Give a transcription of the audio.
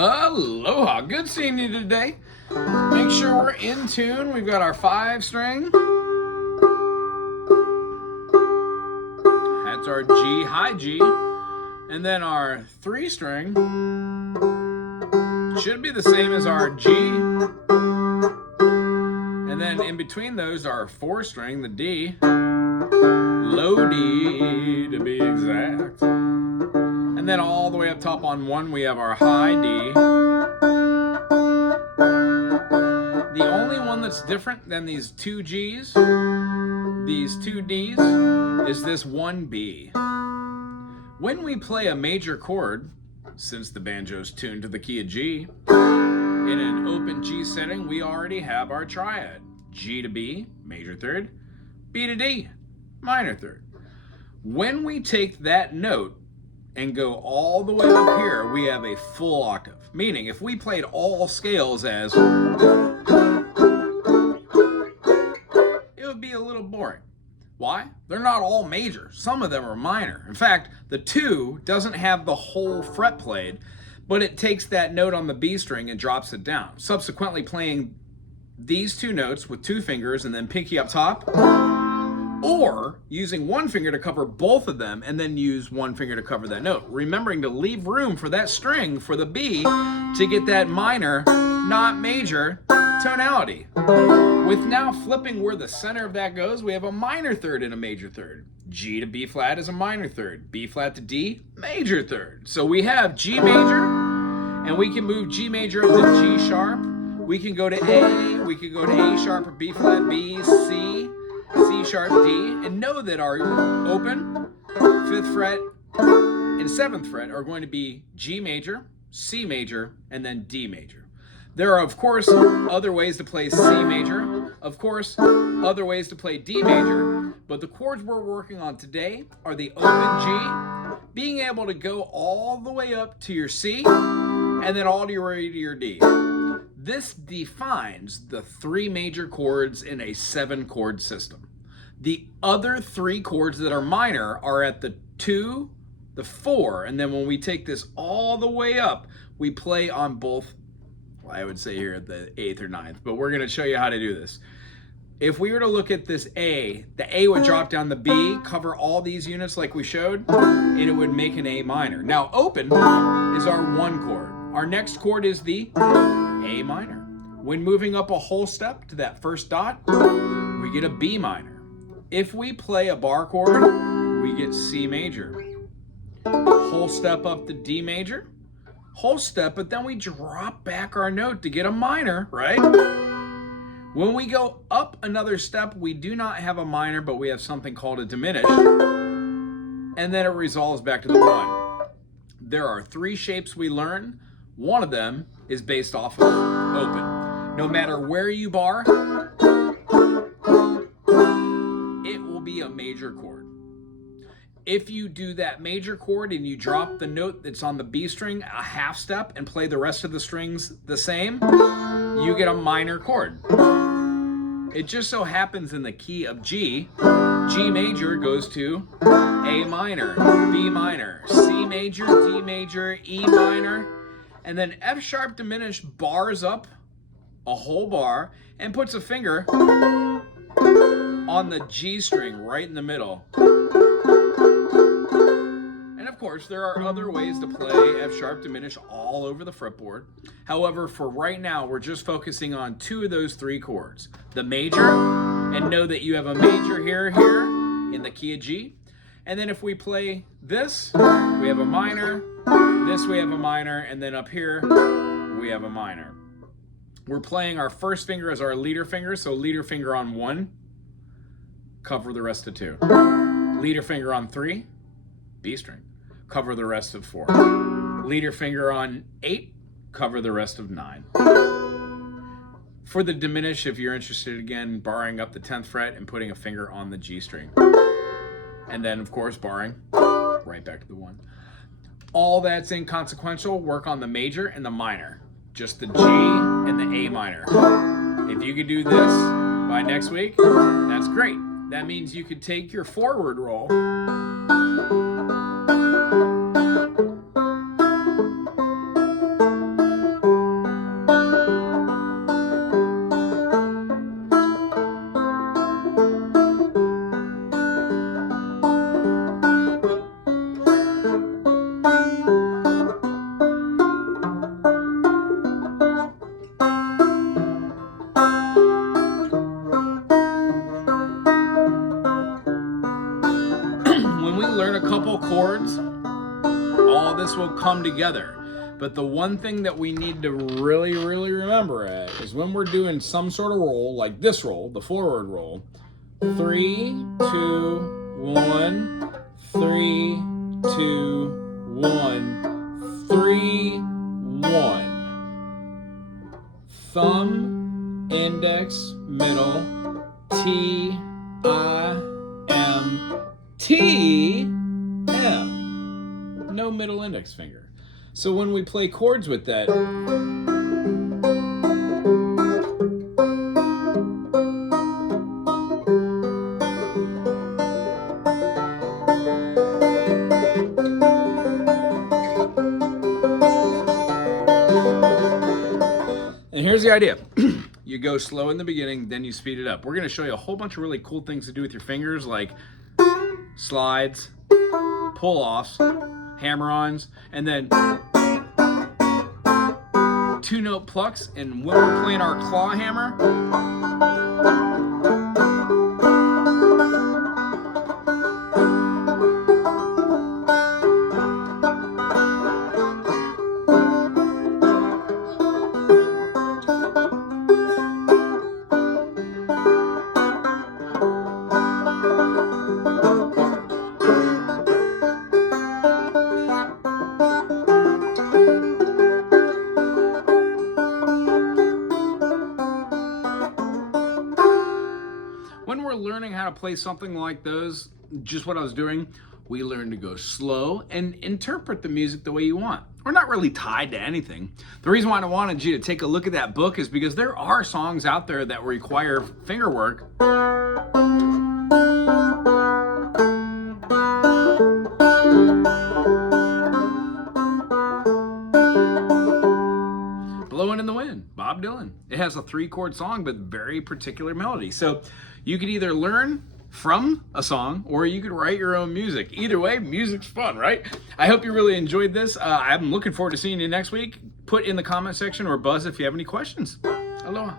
Aloha, good seeing you today. Make sure we're in tune. We've got our 5-string. That's our G, high G. And then our 3-string should be the same as our G. And then in between those, our 4-string, the D. Low D to be exact. And then all the way up top on 1, we have our high D. The only one that's different than these 2 Gs, these 2 Ds, is this 1 B. When we play a major chord, since the banjo's tuned to the key of G, in an open G setting, we already have our triad. G to B, major third, B to D, minor third. When we take that note and go all the way up here, we have a full octave. Meaning, if we played all scales as, it would be a little boring. Why? They're not all major. Some of them are minor. In fact, the 2 doesn't have the whole fret played, but it takes that note on the B string and drops it down. Subsequently playing these 2 notes with 2 fingers and then pinky up top, or using 1 finger to cover both of them and then use 1 finger to cover that note. Remembering to leave room for that string, for the B, to get that minor, not major, tonality. With now flipping where the center of that goes, we have a minor third and a major third. G to B flat is a minor third. B flat to D, major third. So we have G major, and we can move G major up to G sharp. We can go to A, we can go to A sharp or B flat, B, C, C sharp, D, and know that our open, 5th fret, and 7th fret are going to be G major, C major, and then D major. There are, of course, other ways to play C major, of course, other ways to play D major, but the chords we're working on today are the open G, being able to go all the way up to your C, and then all the way to your D. This defines the 3 major chords in a 7-chord system. The other 3 chords that are minor are at the 2, the 4, and then when we take this all the way up, we play on both, well, I would say here at the 8th or 9th, but we're going to show you how to do this. If we were to look at this A, the A would drop down the B, cover all these units like we showed, and it would make an A minor. Now, open is our 1 chord. Our next chord is the A minor. When moving up a whole step to that first dot, we get a B minor. If we play a bar chord, we get C major. Whole step up to D major, whole step, but then we drop back our note to get a minor, right? When we go up another step, we do not have a minor, but we have something called a diminish, and then it resolves back to the 1. There are 3 shapes we learn. One of them is based off of open. No matter where you bar, it will be a major chord. If you do that major chord and you drop the note that's on the B string a half step and play the rest of the strings the same, you get a minor chord. It just so happens in the key of G, G major goes to A minor, B minor, C major, D major, E minor, and then F sharp diminished bars up a whole bar and puts a finger on the G string right in the middle. And of course, there are other ways to play F sharp diminished all over the fretboard. However, for right now, we're just focusing on 2 of those 3 chords. The major, and know that you have a major here in the key of G. And then if we play this, we have a minor, this we have a minor, and then up here, we have a minor. We're playing our first finger as our leader finger, so leader finger on 1, cover the rest of 2. Leader finger on 3, B string, cover the rest of 4. Leader finger on 8, cover the rest of 9. For the diminish, if you're interested, again, barring up the 10th fret and putting a finger on the G string. And then, of course, barring right back to the 1. All that's inconsequential, work on the major and the minor. Just the G and the A minor. If you could do this by next week, that's great. That means you could take your forward roll come together. But the one thing that we need to really, really remember is when we're doing some sort of roll, like this roll, the forward roll, 3, 2, 1, 3, 2, 1, 3, 1. Thumb, index, middle, T, I, M, T, M. No middle index finger. So when we play chords with that, and here's the idea. You go slow in the beginning, then you speed it up. We're going to show you a whole bunch of really cool things to do with your fingers, like slides, pull-offs, hammer-ons, and then 2-note plucks. And when we're playing our claw hammer, when we're learning how to play something like those, just what I was doing, we learn to go slow and interpret the music the way you want. We're not really tied to anything. The reason why I wanted you to take a look at that book is because there are songs out there that require finger work. Blowing in the Wind, Bob Dylan. It has a 3-chord song, but very particular melody. So you could either learn from a song or you could write your own music. Either way, music's fun, right? I hope you really enjoyed this. I'm looking forward to seeing you next week. Put in the comment section or buzz if you have any questions. Aloha.